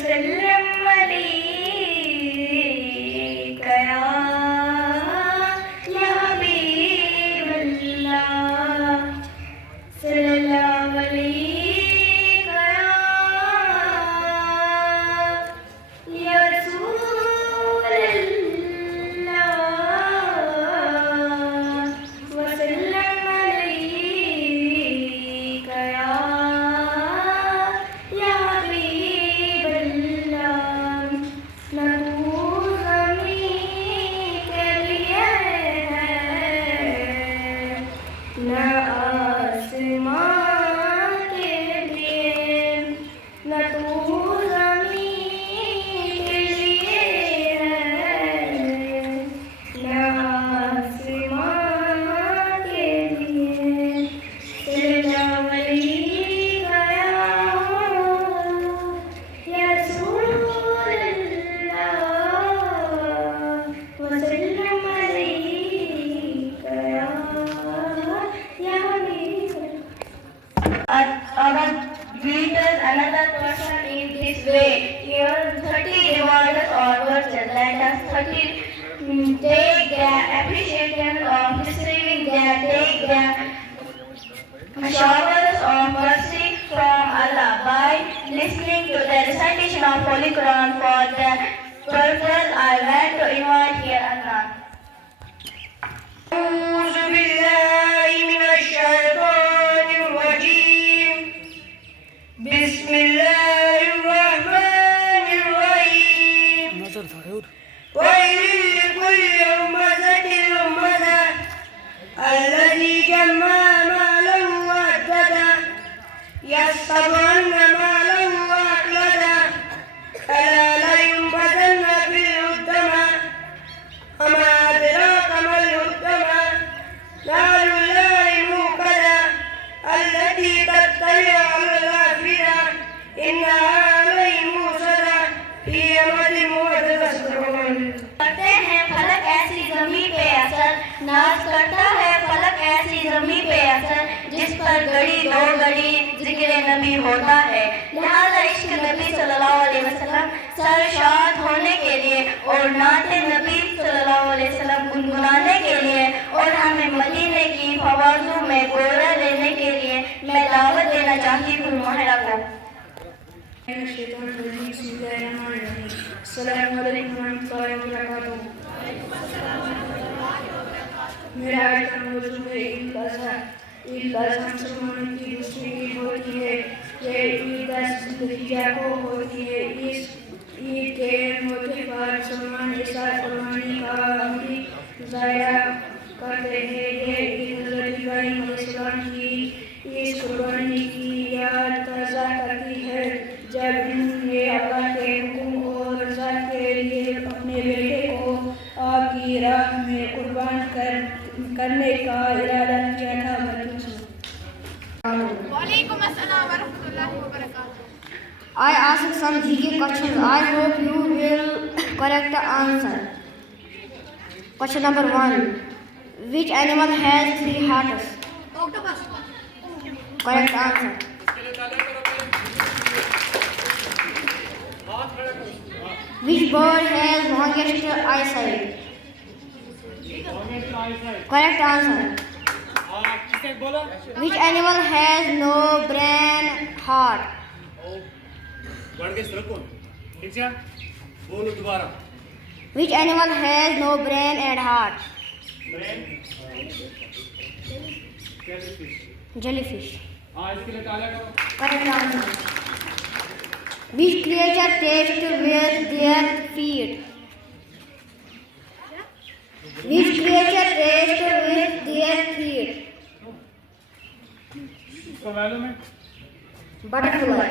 وسلم عليك يا حبيب الله صلى الله عليك يا رسول الله وسلم عليك يا حبيب الله نہ تو زمین کے لیے ہے نہ آسمان کے لیے نہ تو زمین کے لیے ہے نہ آسمان کے لیے صلی اللہ علیہ یا رسول اللہ وسلم علیک یا حبیب our greeters another person in this way. Here 30 rewarders or virtues. Let us 30 take their appreciation of receiving their take their showers of mercy from Allah by listening to the recitation of Holy Quran. For the purpose I want to invite here Adnan. أعوذ بالله من الشيطان الرجيم بسم الله الرحمن الرحيم ويل لكل همزة لمزة الذي جمع مالا وعددا يحسب أن ماله أخلدا ألا لينبذن في الحطمة وما أدراك ما الحطمة نار الله الموقدة التي تطلع على الأفئدة إنها عليهم موصدة في أمد ممددة. کرتے ہیں فلک ایسی زمین پہ اثر ناز کرتا ہے فلک ایسی زمین پہ اثر جس پر گھڑی دو گھڑی ذکر نبی ہوتا ہے. لہذا عشق نبی صلی اللہ علیہ وسلم سرشاد ہونے کے لیے اور نعت نبی صلی اللہ علیہ وسلم گنگنانے کے لیے اور ہمیں مدینے کی فوازوں میں گورا لینے کے لیے میں دعوت دینا چاہتی ہوں ماہرہ کو. السلام علیکم ورحمۃ اللہ وبرکاتہ. میرا آج کا موضوع ہے عید الاضحیٰ. عید الاضحیٰ مسلمانوں کی دوسری عید ہوتی ہے. یہ عید 10 ذوالحجہ کو ہوتی ہے. اس عید کے موقع پر مسلمان اظہار قربانی کا عملی مظاہرہ کرتے ہیں. یہ عید حضرت ابراہیم علیہ السلام کی اس قربانی کی یاد تازہ کرتی ہے جب انہوں نے اللہ کے حکم اور رضا کے لیے اپنے بیٹے کو آپ کی راہ میں قربان کرنے کا ارادہ کیا تھا. وعلیکم السلام ورحمۃ اللہ وبرکاتہ. I ask some GK questions. I hope you will correct the answer. Question number 1. Which animal has 3 hearts? Octopus. Correct answer. Which bird has longest eyesight? Correct answer. Which animal has no brain heart? Which animal has no brain and heart? Jellyfish. Correct answer. Which creature tastes with their feet? Which creature tastes with their feet? Butterfly.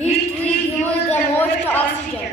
Which tree gives the most oxygen?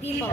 People.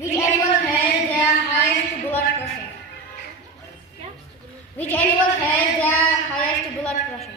Which animal has the highest blood pressure? Which animal has the highest blood pressure?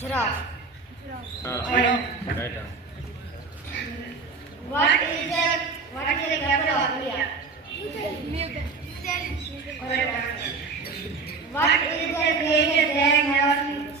Giraffe. Right. What is the capital of India? Correct answer. What is the creature that never sleeps?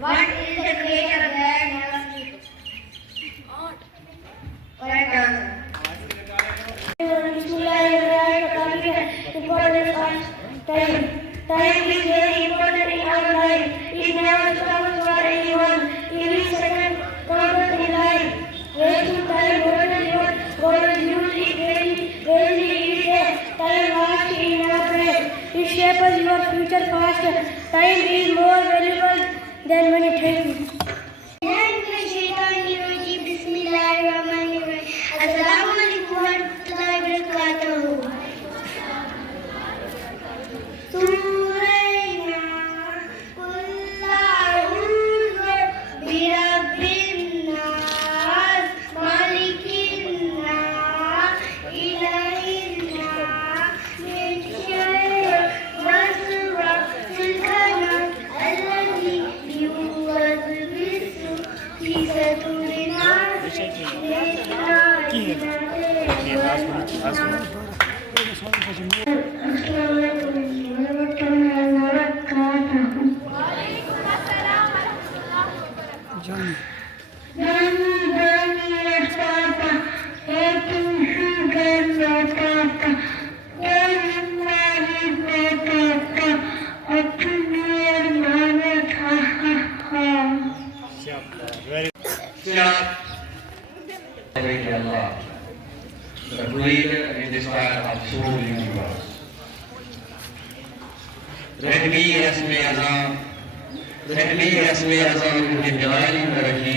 What is the creature that never sleeps? Correct answer. Time is very important in our life. It never stops for anyone. Every second counts in life. Wasting time golden use it very easy. Time lasts in our breath. It shapes your future faster. Time is more valuable than money. Thank you. Bismillahirrahmanirrahim. Assalamu alaikum warahmatullahi wabarakatuh. Allah, the creator and destroyer of the whole universe. Let me rasme azam ki diwari mein rakhi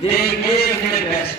they gave their best,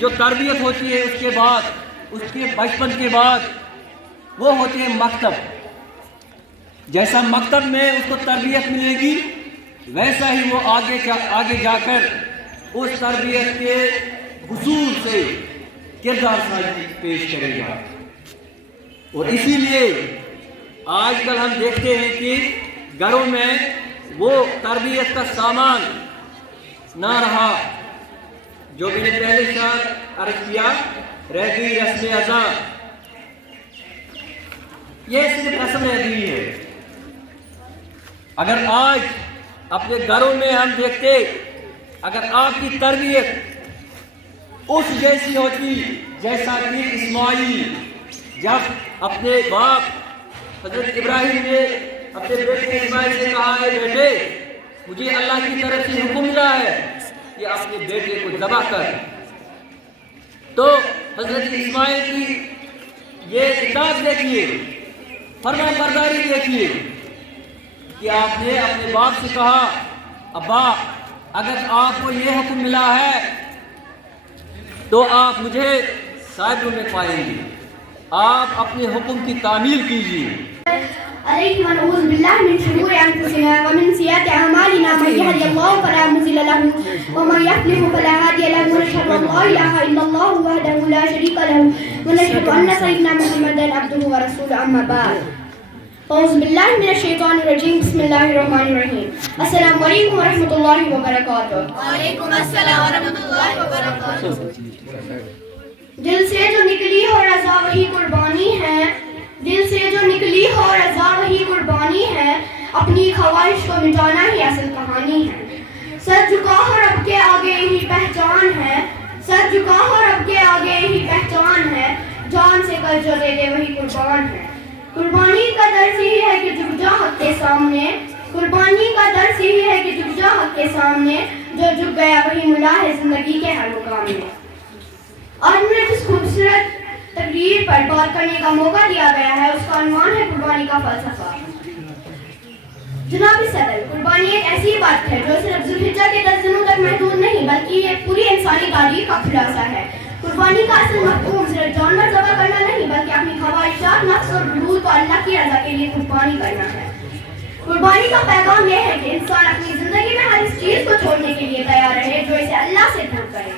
جو تربیت ہوتی ہے اس کے بعد، اس کے بچپن کے بعد، وہ ہوتے ہیں مکتب. جیسا مکتب میں اس کو تربیت ملے گی ویسا ہی وہ آگے جا کر اس تربیت کے حصول سے کردار سازی پیش کرے گا. اور اسی لیے آج کل ہم دیکھتے ہیں کہ گھروں میں وہ تربیت کا سامان نہ رہا. جو میں نے پہلے شاید عرض کیا، رہ گئی رسم ازاں. یہ صرف رسم ادبی ہے. اگر آج اپنے گھروں میں ہم دیکھتے، اگر آپ کی تربیت اس جیسی ہوتی جیسا کہ اسماعیل جب اپنے باپ حضرت ابراہیم نے اپنے بیٹے اسماعیل سے کہا ہے بیٹے مجھے اللہ کی طرف سے حکم ملا ہے کہ اپنے بیٹے کو ذبح کر، تو حضرت اسماعیل کی یہ اطاعت دیکھیے، فرما برداری دیکھیے کہ آپ نے اپنے باپ سے کہا ابا اگر آپ کو یہ حکم ملا ہے تو آپ مجھے سائبروں میں پائیں گے، آپ اپنے حکم کی تعمیل کیجیے. عليكم ونعوذ بالله من شرور أنفسنا ومن سيئات أعمالنا من يهد الله فلا مضل له ومن يضلل فلا هادي له ونشهد أن لا إله إلا الله وحده لا شريك له ونشهد أن سيدنا محمدا عبده ورسوله أما بعد. أعوذ بالله من الشيطان الرجيم بسم الله الرحمن الرحيم. السلام عليكم ورحمة الله وبركاته. وعلیکم السلام ورحمۃ اللہ وبرکاتہ. دل سے جو نکلی ہو رضا وہی قربانی ہے، دل سے جو نکلی ہو رضا وہی قربانی ہے، اپنی خواہش کو مٹانا ہی اصل کہانی ہے. سر جھکا ہو رب کے آگے یہی پہچان ہے، سر جھکا ہو رب کے آگے یہی پہچان ہے، جان سے کر جو دے دے وہی قربان ہے. قربانی کا درس یہی ہے کہ جھک جا حق کے سامنے، قربانی کا درس یہی ہے کہ جھک جا حق کے سامنے، جو جھک گیا وہی ملا ہے زندگی کے ہر مقام میں. آج مجھے جس خوبصورت تقریر پر بات کرنے کا موقع دیا گیا ہے اس کا عنوان ہے قربانی کا فلسفہ. جناب صدر، قربانی ایک ایسی بات ہے جو صرف ذوالحجہ کے 10 دنوں تک محدود نہیں بلکہ یہ پوری انسانی تاریخ کا خلاصہ ہے. قربانی کا اصل مفہوم صرف جانور ذبح کرنا نہیں بلکہ اپنی خواہشات، نفس اور حدود کو اللہ کی رضا کے لیے قربانی کرنا ہے. قربانی کا پیغام یہ ہے کہ انسان اپنی زندگی میں ہر اس چیز کو چھوڑنے کے لیے تیار رہے جو اسے اللہ سے دور کرے.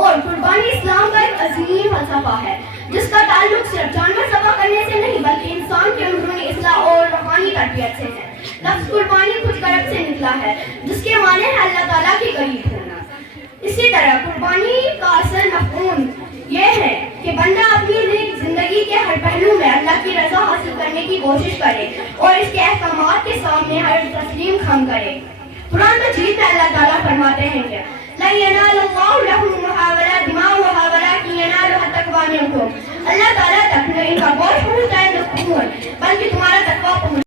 اور قربانی اسلام کا ایک عظیم فلسفہ ہے جس کا تعلق صرف جانور ذبح کرنے سے نہیں بلکہ انسان کے اندرونی اصلاح اور روحانی تربیت سے ہے. لفظ قربانی خود غرض سے نکلا ہے جس کے معنی ہے اللہ تعالیٰ کے قریب ہونا. اسی طرح قربانی کا اصل مفہوم یہ ہے کہ بندہ اپنی زندگی کے ہر پہلو میں اللہ کی رضا حاصل کرنے کی کوشش کرے اور اس کے احکامات کے سامنے ہر تسلیم خم کرے. قرآن مجید میں اللہ تعالیٰ فرماتے ہیں کہ لَن يَنَالَ اللَّهُ لَحُمُهَا وَلَا دِمَاؤُهَا وَلَكِنْ يَنَالُهُ التَّقْوَى مِنكُمْ. اللہ تعالیٰ تک نہ ان کا گوشت پہنچتا ہے نہ خون، بلکہ تمہارا تقویٰ پہنچتا ہے.